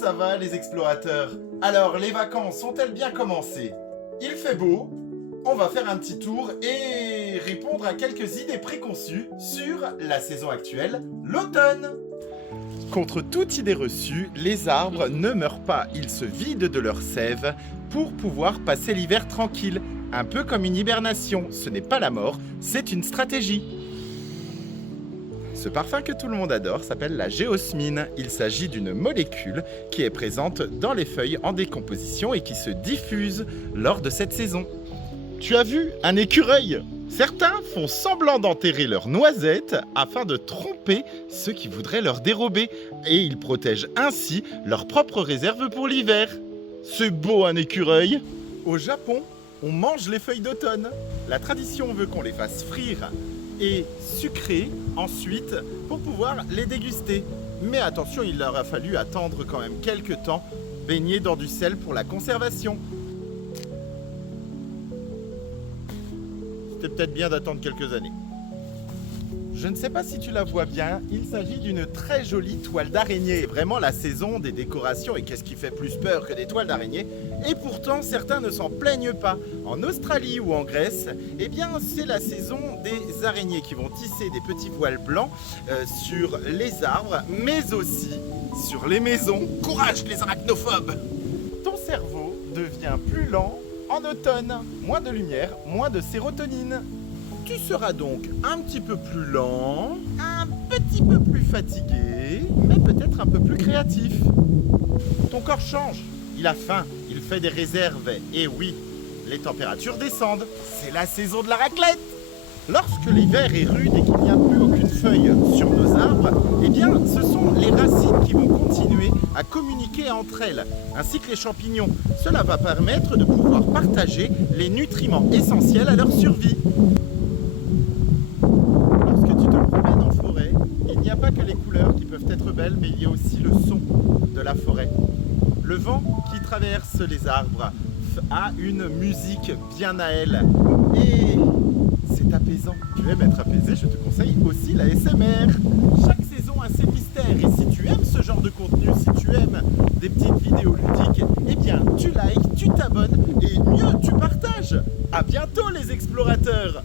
ça va les explorateurs? Alors, les vacances ont-elles bien commencé? Il fait beau, on va faire un petit tour et répondre à quelques idées préconçues sur la saison actuelle, l'automne. Contre toute idée reçue, les arbres ne meurent pas, ils se vident de leur sève pour pouvoir passer l'hiver tranquille. Un peu comme une hibernation, ce n'est pas la mort, c'est une stratégie. Ce parfum que tout le monde adore s'appelle la géosmine. Il s'agit d'une molécule qui est présente dans les feuilles en décomposition et qui se diffuse lors de cette saison. Tu as vu un écureuil? Certains font semblant d'enterrer leurs noisettes afin de tromper ceux qui voudraient leur dérober et ils protègent ainsi leur propre réserve pour l'hiver. C'est beau un écureuil! Au Japon, on mange les feuilles d'automne. La tradition veut qu'on les fasse frire et sucrer ensuite pour pouvoir les déguster. Mais attention, il leur a fallu attendre quand même quelques temps, baignés dans du sel pour la conservation. C'était peut-être bien d'attendre quelques années. Je ne sais pas si tu la vois bien, il s'agit d'une très jolie toile d'araignée. C'est vraiment la saison des décorations et qu'est-ce qui fait plus peur que des toiles d'araignée? Et pourtant, certains ne s'en plaignent pas. En Australie ou en Grèce, eh bien, c'est la saison des araignées qui vont tisser des petits voiles blancs sur les arbres, mais aussi sur les maisons. Courage les arachnophobes! Ton cerveau devient plus lent en automne. Moins de lumière, moins de sérotonine. Tu seras donc un petit peu plus lent, un petit peu plus fatigué, mais peut-être un peu plus créatif. Ton corps change, il a faim, il fait des réserves, et oui, les températures descendent, c'est la saison de la raclette. Lorsque l'hiver est rude et qu'il n'y a plus aucune feuille sur nos arbres, eh bien, ce sont les racines qui vont continuer à communiquer entre elles, ainsi que les champignons. Cela va permettre de pouvoir partager les nutriments essentiels à leur survie. Il n'y a pas que les couleurs qui peuvent être belles, mais il y a aussi le son de la forêt. Le vent qui traverse les arbres a une musique bien à elle et c'est apaisant. Tu aimes être apaisé, je te conseille aussi la SMR. Chaque saison a ses mystères et si tu aimes ce genre de contenu, si tu aimes des petites vidéos ludiques, eh bien tu likes, tu t'abonnes et mieux tu partages. À bientôt les explorateurs!